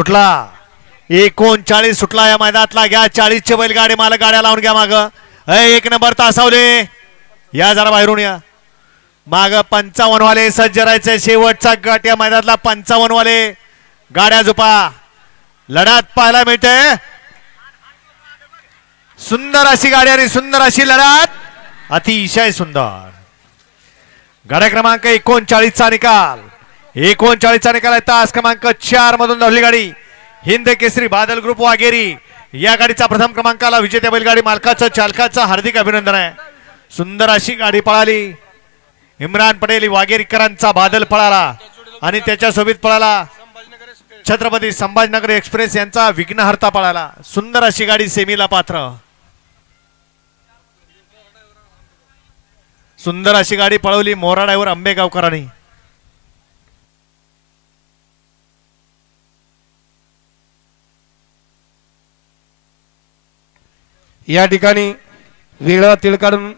सुटला 39 सुटला या मैदानातला. घ्या 40 चे बैलगाडी मालक गाड्या लावून घ्या माग. 1 नंबर तासावले या जरा बाहेरून या माग. 55 वाले सज्ज राहायचे. शेवटचा गट या मैदानातला 55 वाले गाड्या झोपा. लढत पाहायला मिळते. सुंदर अशी गाडी आणि सुंदर अशी लढत. अतिशय सुंदर. गाड्या क्रमांक 39 चा निकाल. 39 चा निकाल आहे. तास क्रमांक 4 मधून धावली गाडी हिंद केसरी बादल ग्रुप वाघेरी. या गाडीचा प्रथम क्रमांकाला विजेत्या बैलगाडी मालकाचं चालकाचं हार्दिक अभिनंदन आहे. सुंदर अशी गाडी पळाली. इम्रान पटेल वाघेरीकरांचा बादल पळाला आणि त्याच्यासोबत पळाला छत्रपती संभाजीनगर एक्सप्रेस यांचा विघ्नहर्ता पळाला. सुंदर अशी गाडी सेमीला पात्र. सुंदर अशी गाडी पळवली मोरा ड्रायव्हर आंबेगावकरांनी. या ठिकाणी वेगळा तिळ काढून